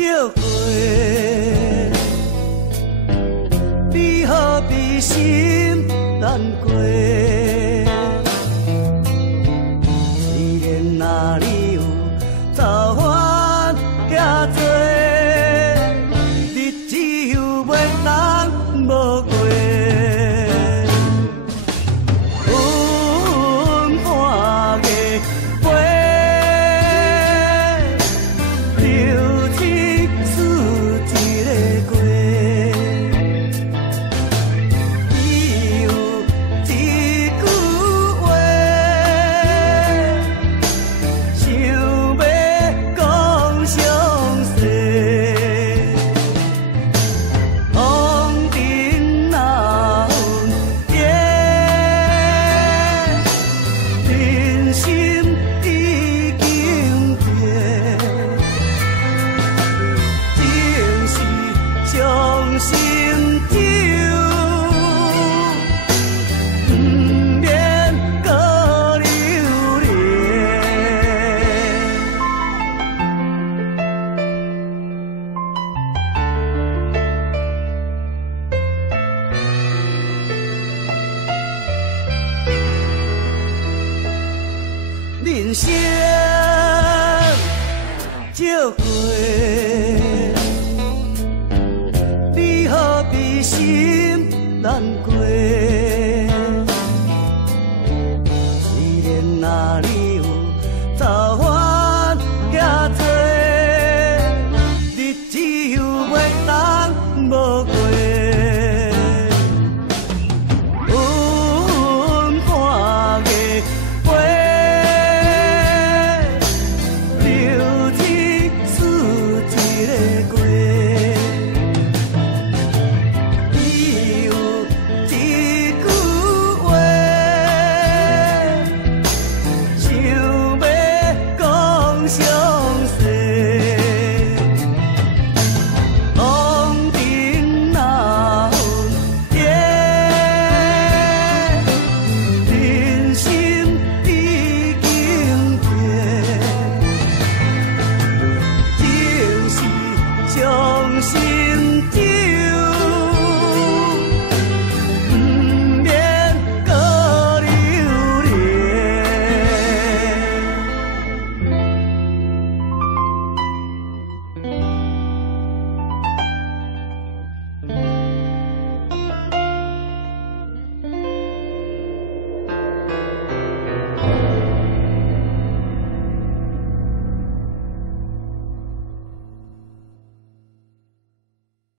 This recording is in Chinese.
借花，你何必心难过？虽然哪里有造化遐多，日子又袂当无过。分半月飞，流天似一个月。伊有一句话，想要讲详细。风尘哪分野，人心已经变，正是伤心酒，不免搁留恋。人生借花，你何必心难过？虽然哪里有造化遐多，日子又袂当无过。分半月飞，流天似一个月。伊有一句话，想要讲详细。风尘哪分野，人心已经变，正是伤心